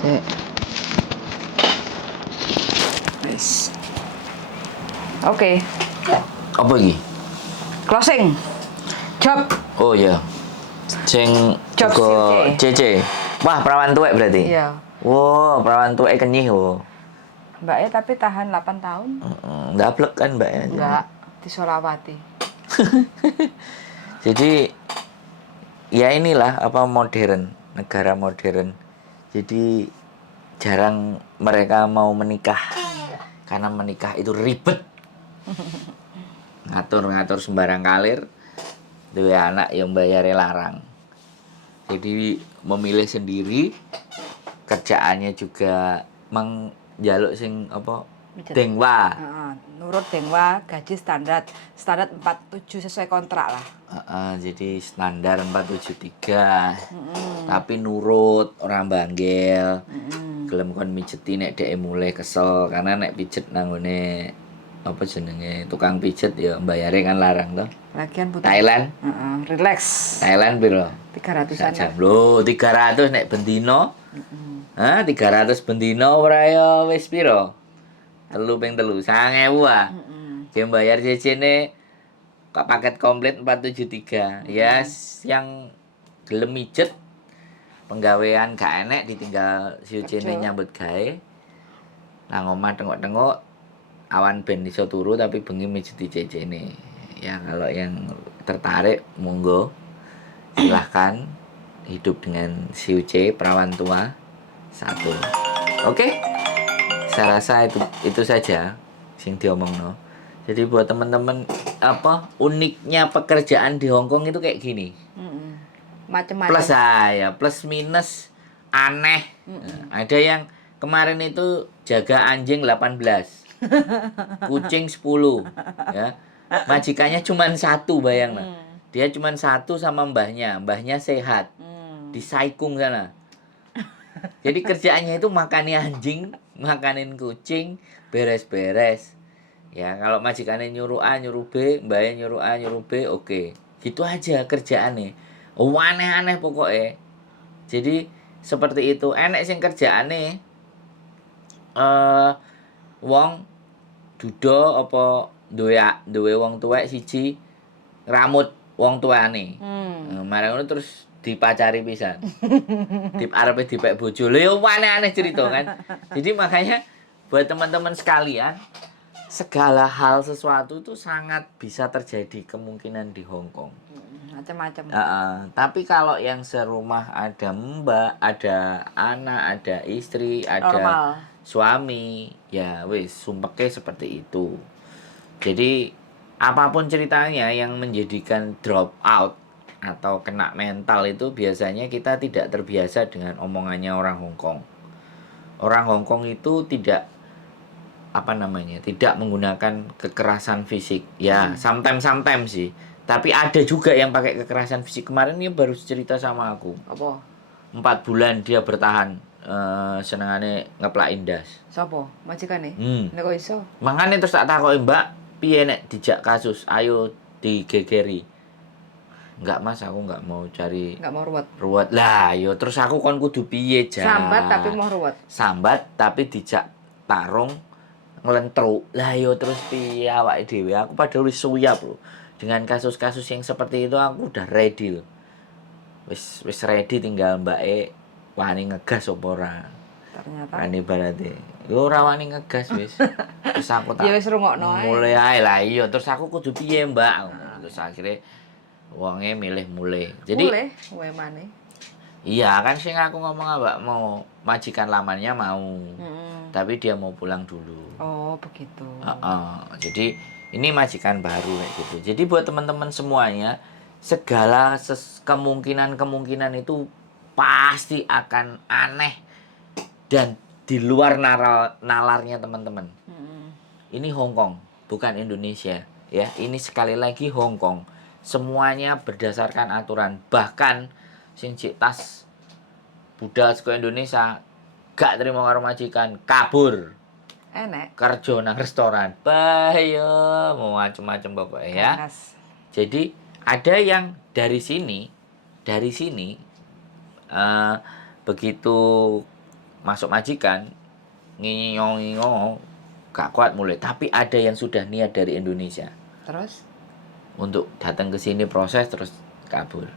Cek. Wis. Oke. Apa lagi? Closing. Job. Oh iya. Sing Job ke CC. CC. Wah, perawan tuwek berarti. Iya. Wow, perawan tuwek kenyih wo. Mbaknya tapi tahan 8 tahun. Ndablek kan mbaknya. Enggak, di Solawati. Jadi ya inilah apa modern, negara modern. Jadi jarang mereka mau menikah. Karena menikah itu ribet. Ngatur-ngatur sembarang kalir. Duwe anak yang bayarnya larang. Jadi memilih sendiri, kerjaannya juga jaluk sing apa Mijet. dengwa. Nurut dengwa, gaji standar 47 sesuai kontrak lah. Jadi standar 473. Tapi nurut, orang banggel. Gelem kon mijeti nek dhek mulai kesel karena nek pijet nanggone apa jenenge tukang pijet ya bayare kan larang toh. Lagian butuh Thailand. relax. Thailand piro? 300-an. Jam lho, 300 nek bendino. 300 bendino ora ya wis piro? 3 9.000 ah. Dia bayar CC-ne paket komplit 473. Ya, yang gelem mijet penggawean gak enek ditinggal si CC-ne nyambut gawe. Nang omah tengok-tengok awan ben iso turu tapi bengi mijeti CC-ne. Ya kalau yang tertarik monggo silahkan hidup dengan CUC perawan tua 1. Oke. Saya rasa itu saja sing diomongno. Jadi buat teman-teman apa uniknya pekerjaan di Hong Kong itu kayak gini. Macem-macem. Plus plus minus aneh. Ada yang kemarin itu jaga anjing 18. Kucing 10 ya. Majikannya cuma 1 bayang lah. Dia cuma 1 sama mbahnya sehat. Di Saikung sana. Jadi kerjaannya itu makani anjing, makanin kucing, beres-beres. Ya, kalau majikannya nyuruh A, nyuruh B, mbaknya nyuruh A, nyuruh B, oke. Gitu aja kerjaannya. Aneh-aneh pokoknya. Jadi seperti itu. Enek sing kerjaannya wong duda apa duwe wong tuwek siji ngramut wong tuane. Marang ngono terus dipacari pisan. Arepe dipek bojo. Lha yo aneh-aneh cerita kan. Jadi makanya buat teman-teman sekalian, segala hal sesuatu itu sangat bisa terjadi kemungkinan di Hong Kong. Macam-macam. Tapi kalau yang serumah ada mbak, ada anak, ada istri, ada normal. Suami, ya wis sumpeke seperti itu. Jadi apapun ceritanya yang menjadikan drop out atau kena mental itu biasanya kita tidak terbiasa dengan omongannya orang Hong Kong. Orang Hong Kong itu tidak tidak menggunakan kekerasan fisik. Ya, sometimes sih. Tapi ada juga yang pakai kekerasan fisik. Kemarin dia baru cerita sama aku. Apa? 4 bulan dia bertahan senengane ngeplakin das. Sopo? Majikane? Nek kok iso? Mangane terus tak takoki, "Mbak, piye nek dijak kasus? Ayo digegeri." Enggak Mas, aku enggak mau cari. Enggak mau ruwet. Ruwet. Lah, yo terus aku kon kudu piye, Jan? Sambat tapi mau ruwet. Sambat tapi dijak tarung nglentruk. Lah yo terus piye awake dhewe? Aku padahal wis suyap lho. Dengan kasus-kasus yang seperti itu aku udah ready loh. Wis ready tinggal mbake wani ngegas apa ora. Ternyata. Kan ibarate. Yo ora wani ngegas wis. Terus aku tak. Ya wis rungokno ae. Mulai ae lah iya terus aku kudu piye, Mbak? Terus akhirnya wonge milih mulai. Jadi mulai wae maneh. Iya kan sing aku ngomong Mbak mau majikan lamanya mau. Tapi dia mau pulang dulu. Oh, begitu. Jadi ini majikan baru kayak gitu. Jadi buat teman-teman semuanya segala kemungkinan itu pasti akan aneh dan di luar nalarnya teman-teman. Ini Hong Kong, bukan Indonesia ya. Ini sekali lagi Hong Kong. Semuanya berdasarkan aturan. Bahkan sing tas budal saka Indonesia gak terima karo majikan, kabur. Enek. Kerja nang restoran. Bahaya, mau macam-macam pokoknya ya. Jadi ada yang dari sini begitu masuk majikan nginyong gak kuat mulai, tapi ada yang sudah niat dari Indonesia Terus untuk datang ke sini proses terus kabur.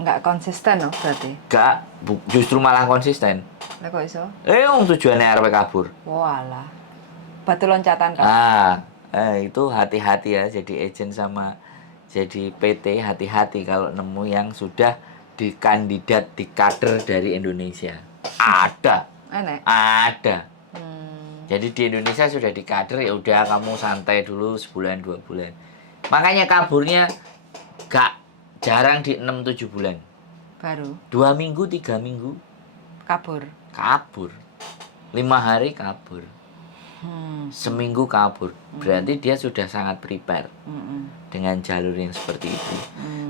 nggak konsisten loh berarti. Gak, justru malah konsisten. Lah kok iso? Wong tujuannya arep kabur. Walah. Batu loncatan kan. Itu hati-hati ya jadi agent sama jadi PT, hati-hati kalau nemu yang sudah dikandidat di kader dari Indonesia. Ada. Enek. Ada. Jadi di Indonesia sudah di kader, ya udah kamu santai dulu sebulan 2 bulan. Makanya kaburnya gak jarang di 6-7 bulan. Baru 2 minggu, 3 minggu kabur. kabur. 5 hari kabur. Seminggu kabur. Berarti dia sudah sangat prepare dengan jalur yang seperti itu.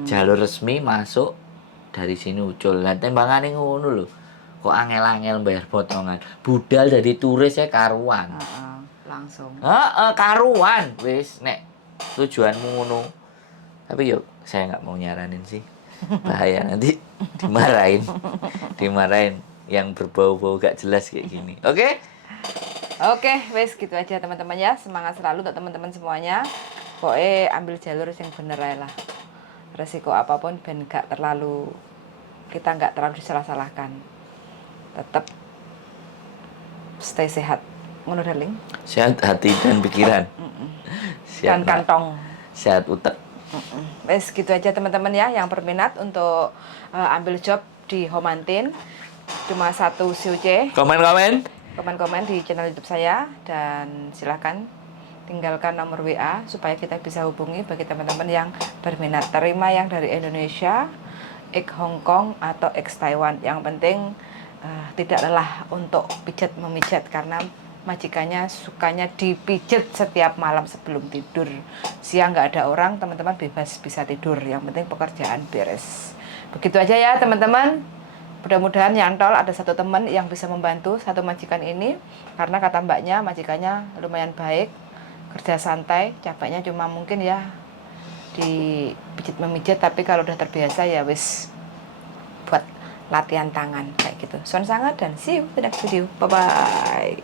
Jalur resmi masuk dari sini ucul. Lah tembangane ngono lho. Kok angel-angel bayar potongan. Budal dari turis ya karuan. Langsung. Karuan wis nek tujuanmu ngono. Tapi yuk saya nggak mau nyaranin sih. Bahaya nanti dimarahin. Dimarahin yang berbau-bau gak jelas kayak gini. Oke? Oke, wes gitu aja teman-teman ya. Semangat selalu untuk teman-teman semuanya. Pokoknya ambil jalur yang bener aja lah. Resiko apapun ben gak terlalu kita nggak terlalu disalah-salahkan. Tetap stay sehat. Ngono darling. Sehat hati dan pikiran. Dan kantong. Sehat utek. Wes gitu aja teman-teman ya. Yang berminat untuk ambil job di Homantin cuma 1 COC. Komen-komen di channel YouTube saya dan silahkan tinggalkan nomor WA supaya kita bisa hubungi bagi teman-teman yang berminat. Terima yang dari Indonesia, Hong Kong atau Taiwan. Yang penting tidak lelah untuk pijat memijat karena majikannya sukanya dipijat setiap malam sebelum tidur. Siang nggak ada orang, teman-teman bebas bisa tidur. Yang penting pekerjaan beres. Begitu aja ya teman-teman. Mudah-mudahan nyantol ada satu teman yang bisa membantu satu majikan ini. Karena kata mbaknya majikannya lumayan baik, kerja santai, capeknya cuma mungkin ya dipijit memijat, tapi kalau udah terbiasa ya wis buat latihan tangan kayak gitu. Suan sangat dan see you the next video. Bye bye.